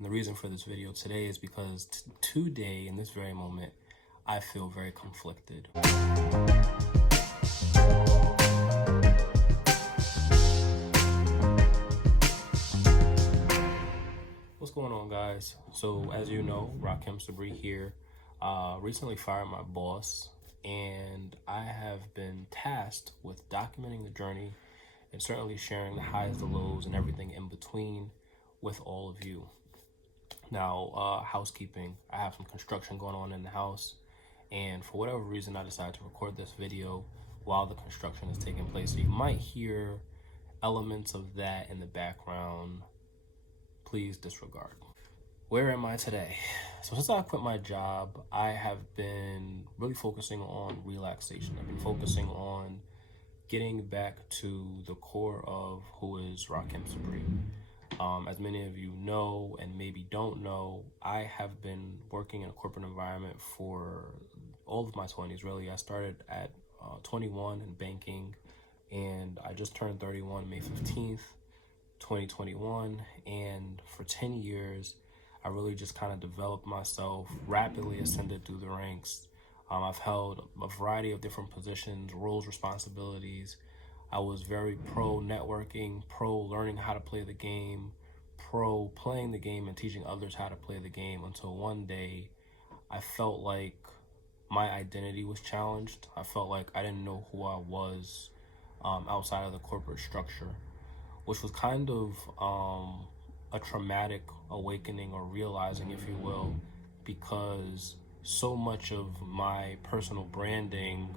And the reason for this video today is because today, in this very moment, I feel very conflicted. What's going on, guys? So as you know, Rahkim here. Recently fired my boss, and I have been tasked with documenting the journey and certainly sharing the highs, the lows, and everything in between with all of you. Now, housekeeping. I have some construction going on in the house, and for whatever reason, I decided to record this video while the construction is taking place. So you might hear elements of that in the background. Please disregard. Where am I today? So since I quit my job, I have been really focusing on relaxation. I've been focusing on getting back to the core of who is Rahkim. As many of you know and maybe don't know, I have been working in a corporate environment for all of my 20s, really. I started at 21 in banking, and I just turned 31 May 15th, 2021, and for 10 years, I really just kind of developed myself, rapidly ascended through the ranks. I've held a variety of different positions, roles, responsibilities. I was very pro networking, pro learning how to play the game, pro playing the game and teaching others how to play the game, until one day I felt like my identity was challenged. I felt like I didn't know who I was outside of the corporate structure, which was kind of a traumatic awakening, or realizing, if you will, because so much of my personal branding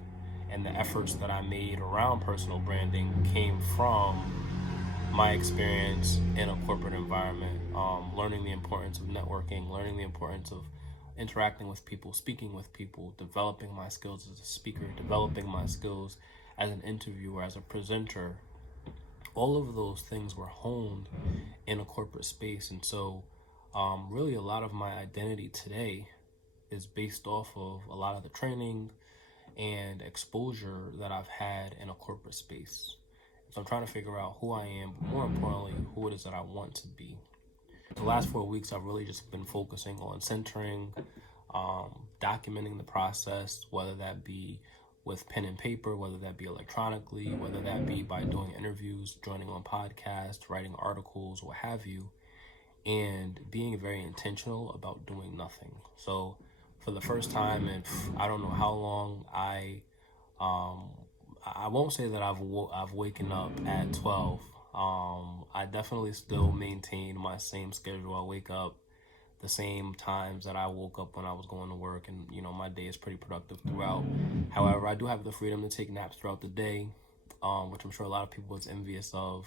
and the efforts that I made around personal branding came from my experience in a corporate environment, learning the importance of networking, learning the importance of interacting with people, speaking with people, developing my skills as a speaker, developing my skills as an interviewer, as a presenter. All of those things were honed in a corporate space. And so really a lot of my identity today is based off of a lot of the training and exposure that I've had in a corporate space. So I'm trying to figure out who I am, but more importantly, who it is that I want to be. The last 4 weeks, I've really just been focusing on centering, documenting the process, whether that be with pen and paper, whether that be electronically, whether that be by doing interviews, joining on podcasts, writing articles, what have you, and being very intentional about doing nothing. So for the first time in I don't know how long, I won't say that I've waken up at 12. I definitely still maintain my same schedule. I wake up the same times that I woke up when I was going to work, and my day is pretty productive throughout. However, I do have the freedom to take naps throughout the day, which I'm sure a lot of people is envious of.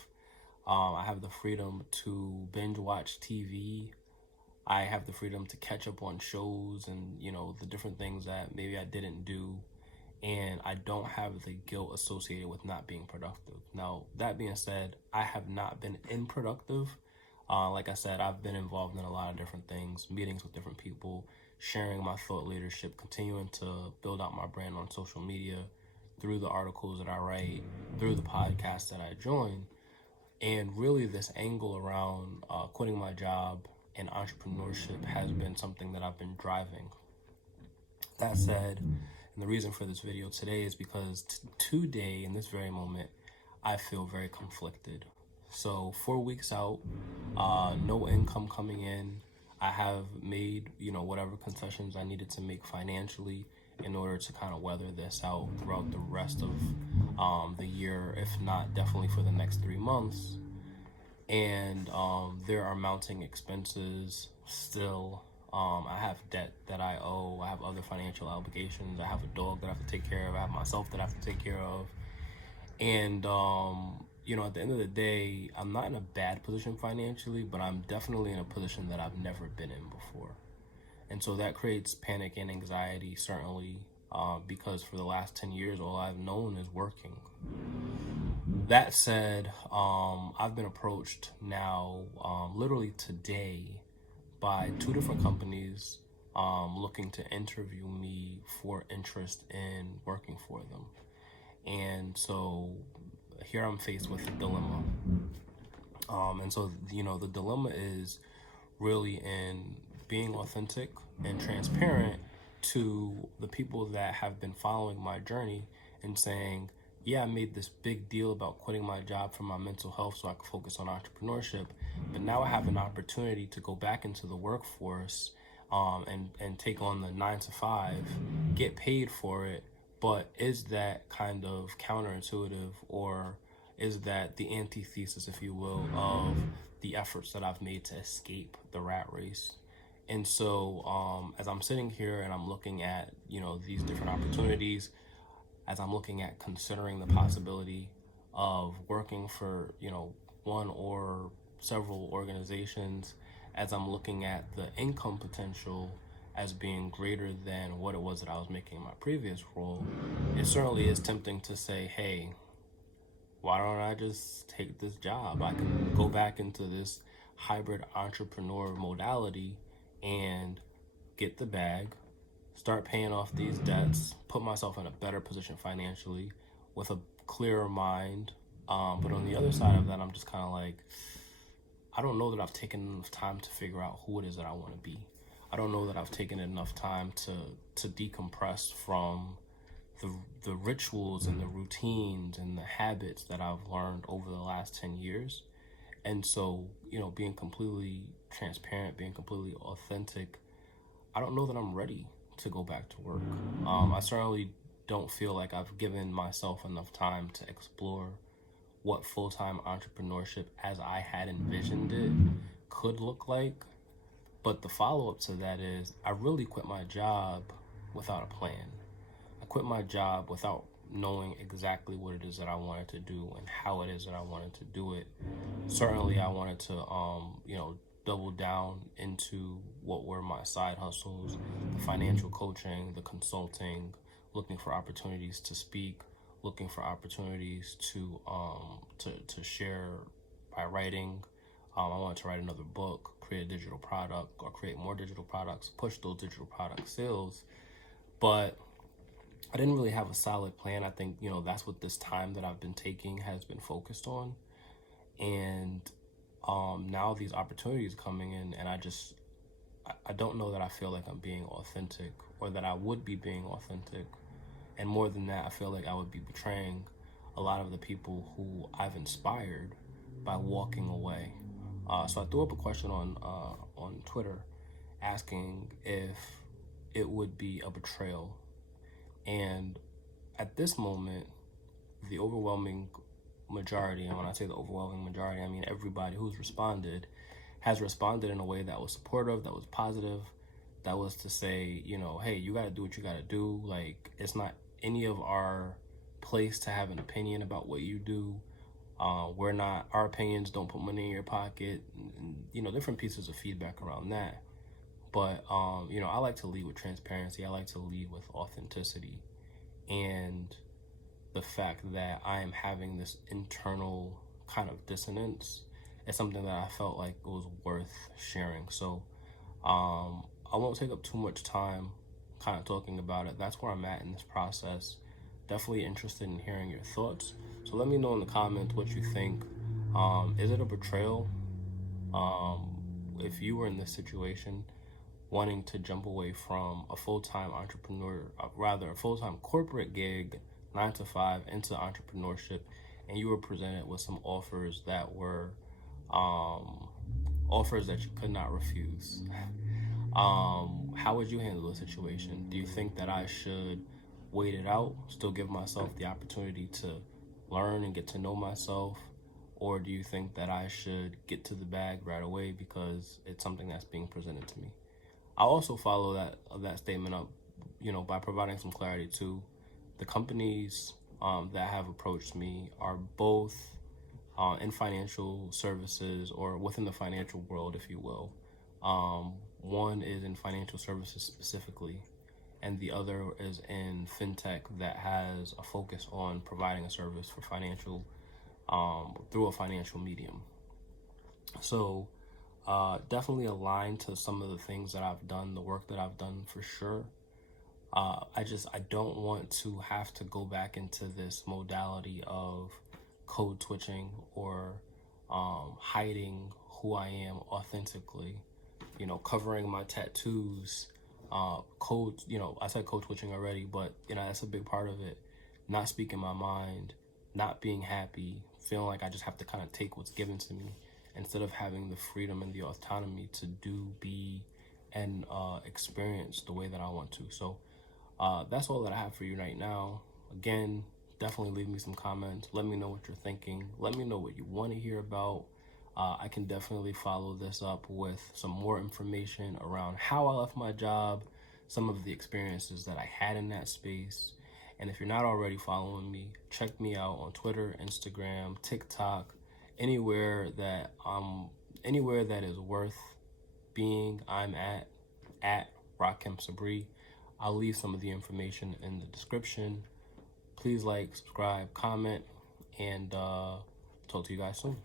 I have the freedom to binge watch TV. I have the freedom to catch up on shows and the different things that maybe I didn't do, and I don't have the guilt associated with not being productive. Now, that being said, I have not been unproductive. Like I said, I've been involved in a lot of different things, meetings with different people, sharing my thought leadership, continuing to build out my brand on social media through the articles that I write, through the podcasts that I join. And really this angle around quitting my job and entrepreneurship has been something that I've been driving. That said, and the reason for this video today is because today, in this very moment, I feel very conflicted. So 4 weeks out, no income coming in. I have made, whatever concessions I needed to make financially in order to kind of weather this out throughout the rest of the year, if not definitely for the next 3 months. And there are mounting expenses still. I have debt that I owe. I have other financial obligations. I have a dog that I have to take care of. I have myself that I have to take care of. And at the end of the day, I'm not in a bad position financially, but I'm definitely in a position that I've never been in before. And so that creates panic and anxiety, certainly, because for the last 10 years, all I've known is working. That said, I've been approached now, literally today, by 2 different companies looking to interview me for interest in working for them. And so here I'm faced with a dilemma. And so, the dilemma is really in being authentic and transparent to the people that have been following my journey and saying, yeah, I made this big deal about quitting my job for my mental health so I could focus on entrepreneurship, but now I have an opportunity to go back into the workforce, and take on the 9 to 5, get paid for it. But is that kind of counterintuitive, or is that the antithesis, if you will, of the efforts that I've made to escape the rat race? And so, as I'm sitting here and I'm looking at, these different opportunities, as I'm looking at considering the possibility of working for, one or several organizations, as I'm looking at the income potential as being greater than what it was that I was making in my previous role, it certainly is tempting to say, hey, why don't I just take this job? I can go back into this hybrid entrepreneur modality and get the bag, start paying off these debts, put myself in a better position financially with a clearer mind. But on the other side of that, I'm just kind of like, I don't know that I've taken enough time to figure out who it is that I want to be. I don't know that I've taken enough time to decompress from the rituals and the routines and the habits that I've learned over the last 10 years. And so, being completely transparent, being completely authentic, I don't know that I'm ready to go back to work. I certainly don't feel like I've given myself enough time to explore what full-time entrepreneurship as I had envisioned it could look like. But the follow-up to that is I really quit my job without a plan. I quit my job without knowing exactly what it is that I wanted to do and how it is that I wanted to do it. Certainly I wanted to, double down into what were my side hustles, the financial coaching, the consulting, looking for opportunities to speak, looking for opportunities to share by writing. I wanted to write another book, create a digital product, or create more digital products, push those digital product sales. But I didn't really have a solid plan. I think, that's what this time that I've been taking has been focused on. And now these opportunities coming in, and I don't know that I feel like I'm being authentic, or that I would be being authentic. And more than that, I feel like I would be betraying a lot of the people who I've inspired by walking away. So I threw up a question on Twitter asking if it would be a betrayal. And at this moment, the overwhelming majority, and when I say the overwhelming majority, I mean everybody who's responded, has responded in a way that was supportive, that was positive, that was to say, hey, you got to do what you got to do. Like, it's not any of our place to have an opinion about what you do. We're not, our opinions don't put money in your pocket, and different pieces of feedback around that. But, I like to lead with transparency. I like to lead with authenticity. And the fact that I am having this internal kind of dissonance is something that I felt like it was worth sharing. So, I won't take up too much time kind of talking about it. That's where I'm at in this process. Definitely interested in hearing your thoughts. So let me know in the comments what you think. Is it a betrayal? If you were in this situation, wanting to jump away from a full-time a full-time corporate gig, 9 to 5, into entrepreneurship, and you were presented with some offers that were offers that you could not refuse. How would you handle the situation? Do you think that I should wait it out, still give myself the opportunity to learn and get to know myself? Or do you think that I should get to the bag right away because it's something that's being presented to me? I'll also follow that statement up, by providing some clarity too. The companies that have approached me are both in financial services, or within the financial world, if you will. One is in financial services specifically, and the other is in fintech that has a focus on providing a service for financial, through a financial medium. So definitely aligned to some of the things that I've done, the work that I've done for sure. I don't want to have to go back into this modality of code switching or hiding who I am authentically. covering my tattoos, code, I said code switching already, but, that's a big part of it. Not speaking my mind, not being happy, feeling like I just have to kind of take what's given to me instead of having the freedom and the autonomy to do, be, and experience the way that I want to. So that's all that I have for you right now. Again, definitely leave me some comments. Let me know what you're thinking. Let me know what you want to hear about. I can definitely follow this up with some more information around how I left my job, some of the experiences that I had in that space. And if you're not already following me, check me out on Twitter, Instagram, TikTok, anywhere that is worth being. I'm at Rahkim Sabri. I'll leave some of the information in the description. Please like, subscribe, comment, and talk to you guys soon.